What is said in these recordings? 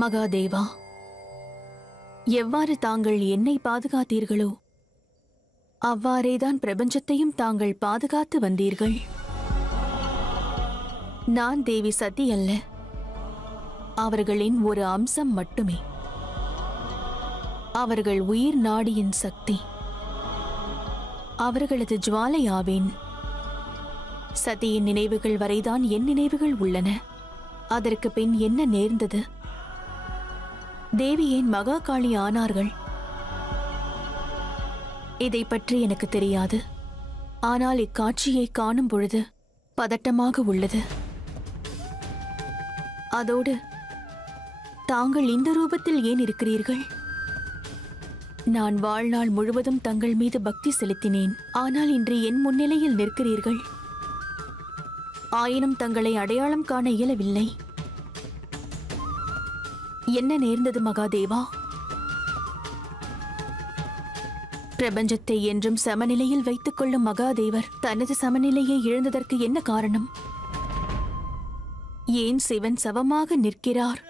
மகாதேவா, எவ்வாறு தாங்கள் என்னை பாதுகாத்தீர்களோ அவ்வாறேதான் பிரபஞ்சத்தையும் தாங்கள் பாதுகாத்து வந்தீர்கள். நான் தேவி சதி அல்ல, அவர்களின் ஒரு அம்சம் மட்டுமே. அவர்கள் உயிர் நாடியின் சக்தி. அவர்களது ஜுவாலையாவேன். சதியின் நினைவுகள் வரைதான் என் நினைவுகள் உள்ளன. அதற்கு பின் என்ன நேர்ந்தது? தேவி ஏன் மகாகாளி ஆனார்கள்? இதை பற்றி எனக்கு தெரியாது. ஆனால் இக்காட்சியை காணும் பொழுது பதட்டமாக உள்ளது. அதோடு தாங்கள் இந்த ரூபத்தில் ஏன் இருக்கிறீர்கள்? நான் வாழ்நாள் முழுவதும் தங்கள் மீது பக்தி செலுத்தினேன். ஆனால் இன்று என் முன்னிலையில் நிற்கிறீர்கள். ஆயினும் தங்களை அடையாளம் காண இயலவில்லை. என்ன நேர்ந்தது மகாதேவா? பிரபஞ்சத்தை என்றும் சமநிலையில் வைத்துக் கொள்ளும் மகாதேவர் தனது சமநிலையை இழந்ததற்கு என்ன காரணம்? ஏன் சிவன் சவமாக நிற்கிறார்?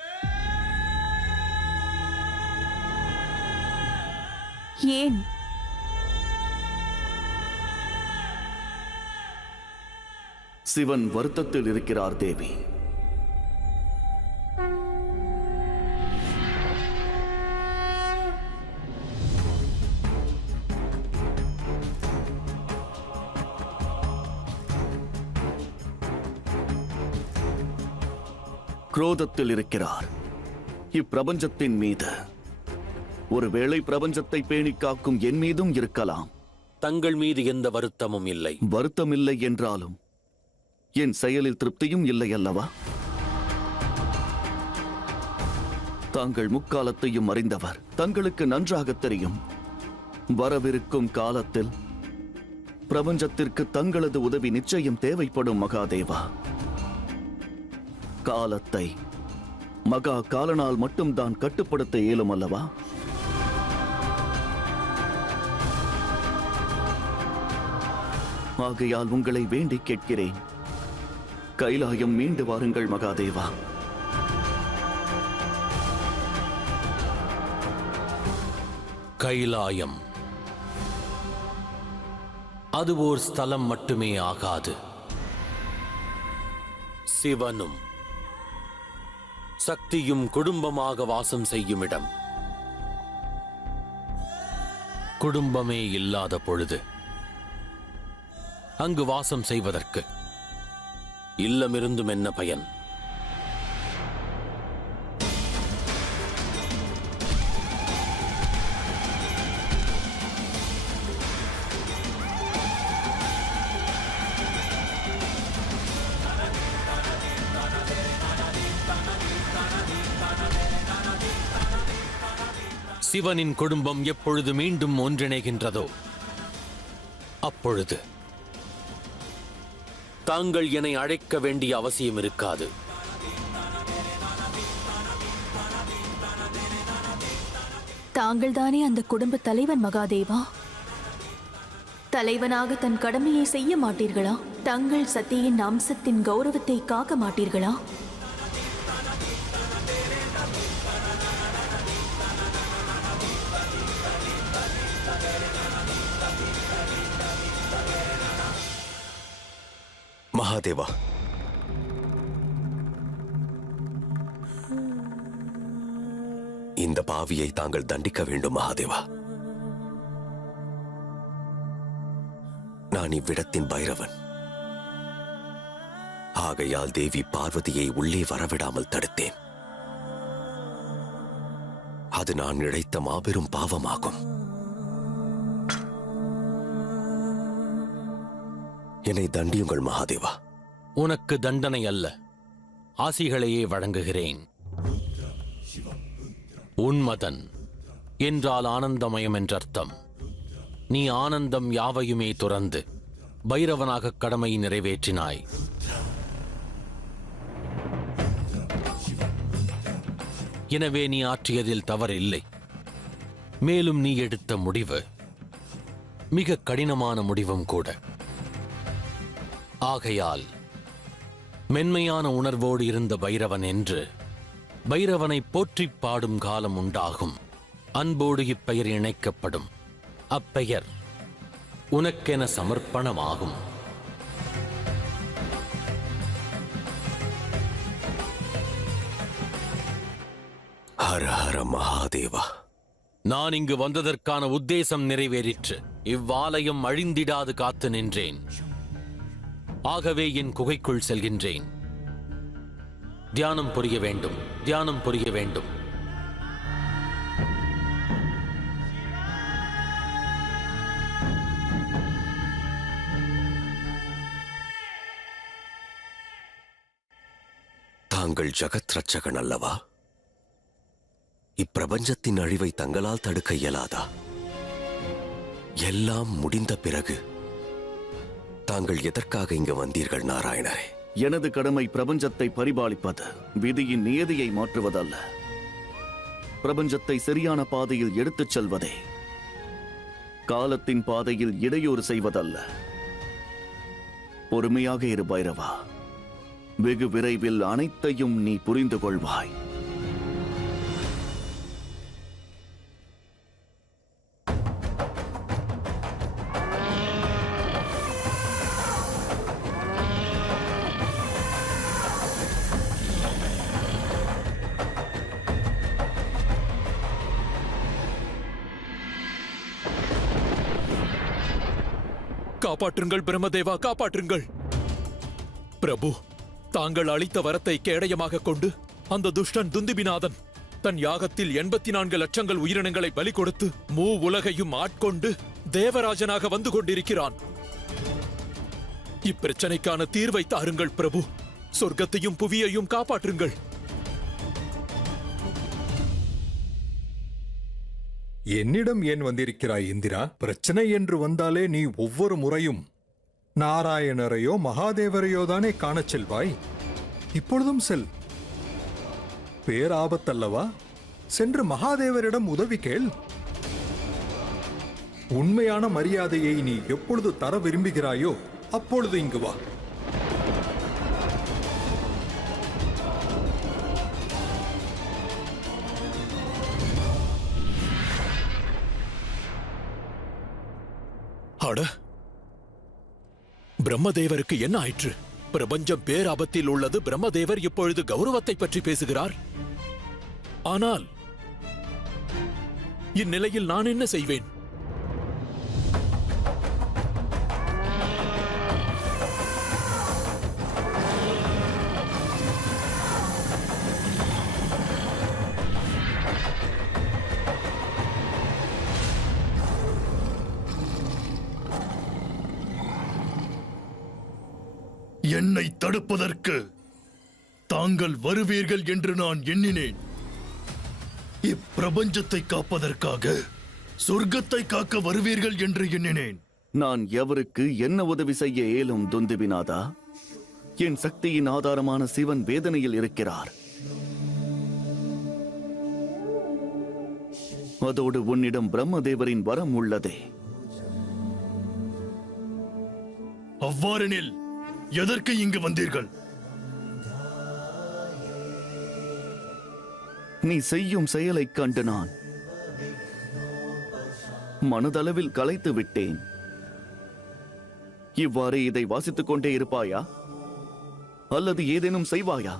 ஏன்? சிவன் வருத்தத்தில் இருக்கிறார் தேவி. குரோதத்தில் இருக்கிறார் இப்பிரபஞ்சத்தின் மீது. ஒருவேளை பிரபஞ்சத்தை பேணி காக்கும் என் மீதும் இருக்கலாம். தங்கள் மீது எந்த வருத்தமும் இல்லை. வருத்தம் இல்லை என்றாலும் என் செயலில் திருப்தியும் இல்லை அல்லவா? தாங்கள் முக்காலத்தையும் அறிந்தவர். தங்களுக்கு நன்றாக தெரியும், வரவிருக்கும் காலத்தில் பிரபஞ்சத்திற்கு தங்களது உதவி நிச்சயம் தேவைப்படும் மகாதேவா. காலத்தை மகா காலனால் மட்டும்தான் கட்டுப்படுத்த இயலும் அல்லவா? ஆகையால் உங்களை வேண்டி கேட்கிறேன், கைலாயம் மீண்டு வாருங்கள் மகாதேவா. கைலாயம் அது ஓர் ஸ்தலம் மட்டுமே ஆகாது. சிவனும் சக்தியும் குடும்பமாக வாசம் செய்யும் இடம். குடும்பமே இல்லாத பொழுது அங்கு வாசம் செய்வதற்கு இல்லமிருந்தும் என்ன பயன்? சிவனின் குடும்பம் எப்பொழுது மீண்டும் ஒன்றிணைகின்றதோ அப்பொழுது தாங்கள் என்னை அழைக்க வேண்டிய அவசியம் இருக்காது. தாங்கள் தானே அந்த குடும்ப தலைவன் மகாதேவா. தலைவனாக தன் கடமையை செய்ய மாட்டீர்களா? தங்கள் சத்தியின் அம்சத்தின் கௌரவத்தை காக்க மாட்டீர்களா? மகாதேவா, இந்த பாவியை தாங்கள் தண்டிக்க வேண்டும் மகாதேவா. நான் இவ்விடத்தின் பைரவன். ஆகையால் தேவி பார்வதியை உள்ளே வரவிடாமல் தடுத்தேன். அது நான் இழைத்த மாபெரும் பாவமாகும். என்னை தண்டியுங்கள் மகாதேவா. உனக்கு தண்டனை அல்ல, ஆசிகளையே வழங்குகிறேன். உன்மதன் என்றால் ஆனந்தமயம் என்றர்த்தம். நீ ஆனந்தம் யாவையுமே துறந்து பைரவனாக கடமையை நிறைவேற்றினாய். எனவே நீ ஆற்றியதில் தவறில்லை. மேலும் நீ எடுத்த முடிவு மிக கடினமான முடிவும் கூட. ஆகையால் மென்மையான உணர்வோடு இருந்த பைரவன் என்று பைரவனை போற்றிப் பாடும் காலம் உண்டாகும். அன்போடு இப்பெயர் இணைக்கப்படும். அப்பெயர் உனக்கென சமர்ப்பணமாகும். ஹர ஹர மகாதேவா. நான் இங்கு வந்ததற்கான உத்தேசம் நிறைவேறிற்று. இவ்வாலயம் அழிந்திடாது காத்து நின்றேன். ஆகவே என் குகைக்குள் செல்கின்றேன். தியானம் புரிய வேண்டும், தியானம் புரிய வேண்டும். தாங்கள் ஜகத் ரட்சகன் அல்லவா? இப்பிரபஞ்சத்தின் அழிவை தங்களால் தடுக்க இயலாதா? எல்லாம் முடிந்த பிறகு தாங்கள் எதற்காக இங்கு வந்தீர்கள் நாராயணரே? எனது கடமை பிரபஞ்சத்தை பரிபாலிப்பது, விதியின் நியதியை மாற்றுவதல்ல. பிரபஞ்சத்தை சரியான பாதையில் எடுத்துச் செல்வதே, காலத்தின் பாதையில் இடையூறு செய்வதல்ல. பொறுமையாக இரு பைரவா. வெகு விரைவில் அனைத்தையும் நீ புரிந்து கொள்வாய். காப்பாற்றுங்கள் பிரம்மதேவா, காப்பாற்றுங்கள். பிரபு, தாங்கள் அளித்த வரத்தை கேடயமாக கொண்டு அந்த துஷ்டன் துந்திபிநாதன் தன் யாகத்தில் 84 லட்சங்கள் உயிரினங்களை பலி கொடுத்து உலகையும் ஆட்கொண்டு தேவராஜனாக வந்து கொண்டிருக்கிறான். இப்பிரச்சனைக்கான தீர்வை தாருங்கள் பிரபு. சொர்க்கத்தையும் புவியையும் காப்பாற்றுங்கள். என்னிடம் ஏன் வந்திருக்கிறாய் இந்திரா? பிரச்சனை என்று வந்தாலே நீ ஒவ்வொரு முறையும் நாராயணரையோ மகாதேவரையோ தானே காணச் செல்வாய். இப்பொழுதும் செல். பேராபத்தல்லவா? சென்று மகாதேவரிடம் உதவி கேள். உண்மையான மரியாதையை நீ எப்பொழுது தர விரும்புகிறாயோ அப்பொழுது இங்கு வா. அட, பிரம்மதேவருக்கு என்ன ஆயிற்று? பிரபஞ்சம் பேராபத்தில் உள்ளது. பிரம்மதேவர் இப்பொழுது கௌரவத்தை பற்றி பேசுகிறார். ஆனால் இந்நிலையில் நான் என்ன செய்வேன்? என்னை தடுப்பதற்கு தாங்கள் வருவீர்கள் என்று நான் எண்ணினேன். இப்பிரபஞ்சத்தை காப்பதற்காக சொர்க்கத்தை காக்க வருவீர்கள் என்று எண்ணினேன். நான் எவருக்கு என்ன உதவி செய்ய இயலும் துந்திபிநாதா? என் சக்தியின் ஆதாரமான சிவன் வேதனையில் இருக்கிறார். அதோடு உன்னிடம் பிரம்மதேவரின் வரம் உள்ளதே. அவ்வாறெனில் எதற்கு இங்கு வந்தீர்கள்? நீ செய்யும் செயலைக் கண்டு நான் மனதளவில் கலைத்து விட்டேன். இவ்வாறு இதை வாசித்துக் கொண்டே இருப்பாயா அல்லது ஏதேனும் செய்வாயா?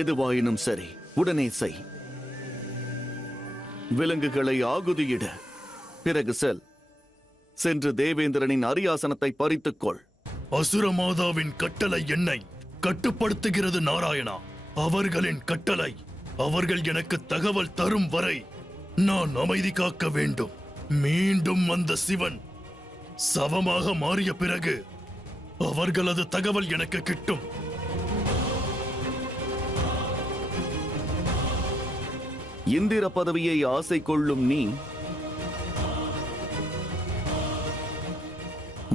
எதுவாயினும் சரி, உடனே செய். விலங்குகளை ஆகுதியிட, பிறகு சென்று தேவேந்திரனின் அரியாசனத்தை பறித்துக்கொள். அசுரமாதாவின் கட்டளை என்னை கட்டுப்படுத்துகிறது நாராயணா. அவர்களின் கட்டளை. அவர்கள் எனக்கு தகவல் தரும் வரை நான் அமைதி காக்க வேண்டும். மீண்டும் அந்த சிவன் சவமாக மாறிய பிறகு அவர்களது தகவல் எனக்கு கிட்டும். இந்திர பதவியை ஆசை கொள்ளும் நீ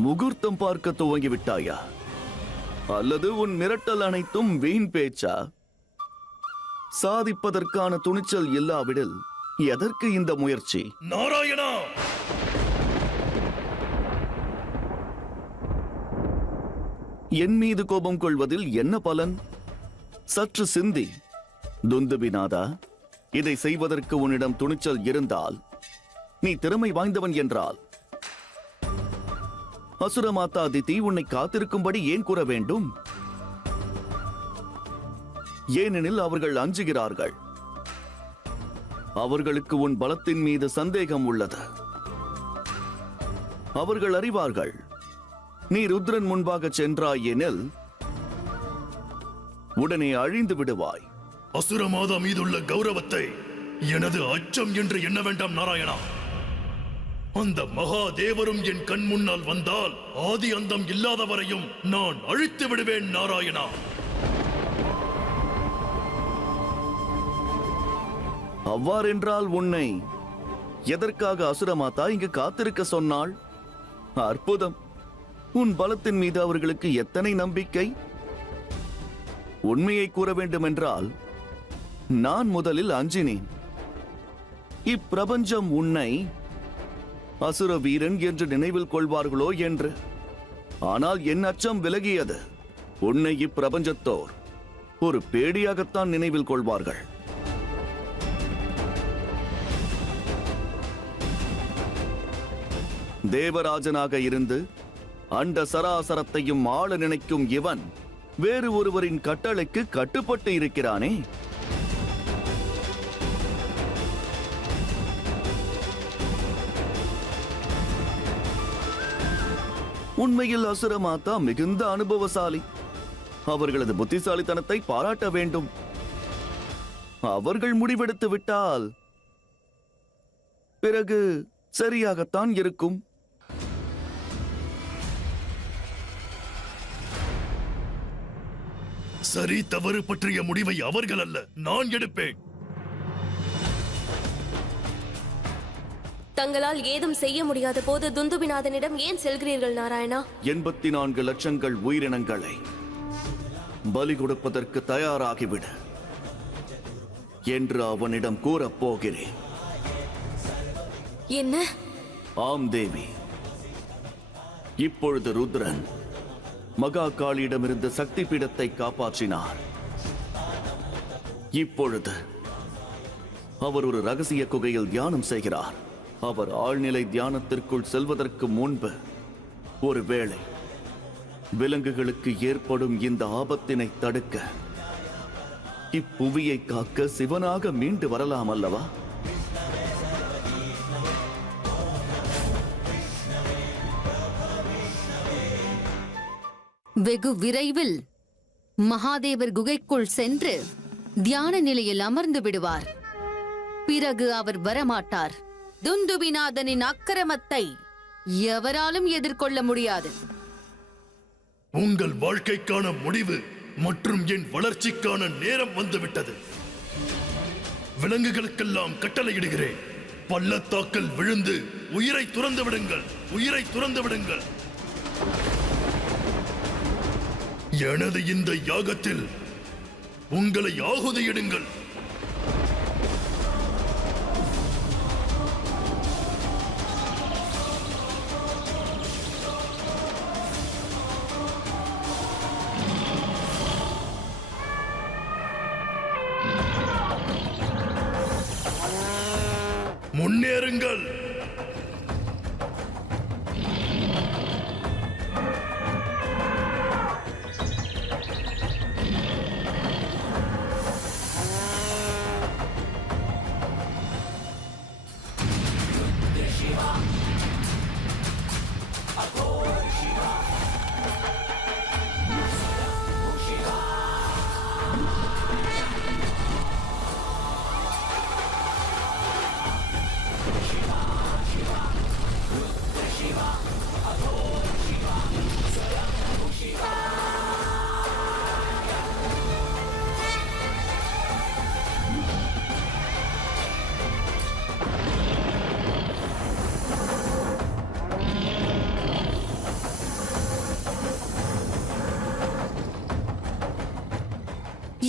முகூர்த்தம் பார்க்க துவங்கிவிட்டாயா? அல்லது உன் மிரட்டல் அனைத்தும் வீண் பேச்சா? சாதிப்பதற்கான துணிச்சல் இல்லாவிடில் எதற்கு இந்த முயற்சி? நாராயணா, என் மீது கோபம் கொள்வதில் என்ன பலன்? சற்று சிந்தி. துந்துபிநாதா, இதை செய்வதற்கு உன்னிடம் துணிச்சல் இருந்தால், நீ திறமை வாய்ந்தவன் என்றால், அசுரமாதா அதிதி உன்னை காத்திருக்கும்படி ஏன் கூற வேண்டும்? ஏனெனில் அவர்கள் அஞ்சுகிறார்கள். அவர்களுக்கு உன் பலத்தின் மீது சந்தேகம் உள்ளது. அவர்கள் அறிவார்கள், நீ ருத்ரன் முன்பாக சென்றாய் எனில் உடனே அழிந்து விடுவாய். அசுரமாதா மீதுள்ள கௌரவத்தை எனது அச்சம் என்று எண்ண வேண்டாம் நாராயணா. அந்த மகாதேவரும் என் கண் முன்னால் வந்தால் ஆதி அந்தம் இல்லாதவரையும் நான் அழித்து விடுவேன் நாராயணா. அவ்வாறென்றால் உன்னை எதற்காக அசுரமாதா இங்கு காத்திருக்க சொன்னாள்? அற்புதம்! உன் பலத்தின் மீது அவர்களுக்கு எத்தனை நம்பிக்கை! உண்மையை கூற வேண்டுமென்றால் நான் முதலில் அஞ்சினேன். இப்பிரபஞ்சம் உன்னை அசுர வீரன் என்று நினைவில் கொள்வார்களோ என்று. ஆனால் என் அச்சம் விலகியது. உன்னை இப்பிரபஞ்சத்தோர் ஒரு பேடியாகத்தான் நினைவில் கொள்வார்கள். தேவராஜனாக இருந்து அண்ட சராசரத்தையும் ஆள நினைக்கும் இவன் வேறு ஒருவரின் கட்டளைக்கு கட்டுப்பட்டு இருக்கிறானே. உண்மையில் அசுரமாதா மிகுந்த அனுபவசாலி. அவர்களது புத்திசாலித்தனத்தை பாராட்ட வேண்டும். அவர்கள் முடிவெடுத்து விட்டால் பிறகு சரியாகத்தான் இருக்கும். சரி தவறு பற்றிய முடிவை அவர்கள் அல்ல, நான் எடுப்பேன். தங்களால் ஏதும் செய்ய முடியாத போது துந்துபிநாதனிடம் ஏன் செல்கிறீர்கள் நாராயணா? 84 லட்சங்கள் உயிரினங்களை பலி கொடுப்பதற்கு தயாராகிவிடு என்று அவனிடம் கூறப் போகிறேன். என்ன? ஆம் தேவி. இப்பொழுது ருத்ரன் மகா காளியிடமிருந்து சக்தி பீடத்தை காப்பாற்றினார். இப்பொழுது அவர் ஒரு ரகசிய குகையில் தியானம் செய்கிறார். அவர் ஆழ்நிலை தியானத்திற்குள் செல்வதற்கு முன்பு ஒருவேளை விலங்குகளுக்கு ஏற்படும் இந்த ஆபத்தினை தடுக்க இப்புவியை காக்க சிவனாக மீண்டு வரலாம் அல்லவா? வெகு விரைவில் மகாதேவர் குகைக்குள் சென்று தியான நிலையில் அமர்ந்து விடுவார். பிறகு அவர் வரமாட்டார். துந்துபிநாதனின் அக்கிரமத்தை எவராலும் எதிர்கொள்ள முடியாது. உங்கள் வாழ்க்கைக்கான முடிவு மற்றும் என் வளர்ச்சிக்கான நேரம் வந்துவிட்டது. விலங்குகளுக்கெல்லாம் கட்டளையிடுகிறேன், பள்ளத்தாக்கில் விழுந்து உயிரை துறந்து விடுங்கள், உயிரை துறந்து விடுங்கள். எனது இந்த யாகத்தில் உங்களை ஆகுதியிடுங்கள். முன்னேறுங்கள்.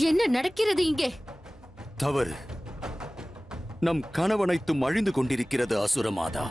என்ன நடக்கிறது இங்கே? தவறு. நம் கணவனைத்தும் அழிந்து கொண்டிருக்கிறது அசுரமாதா.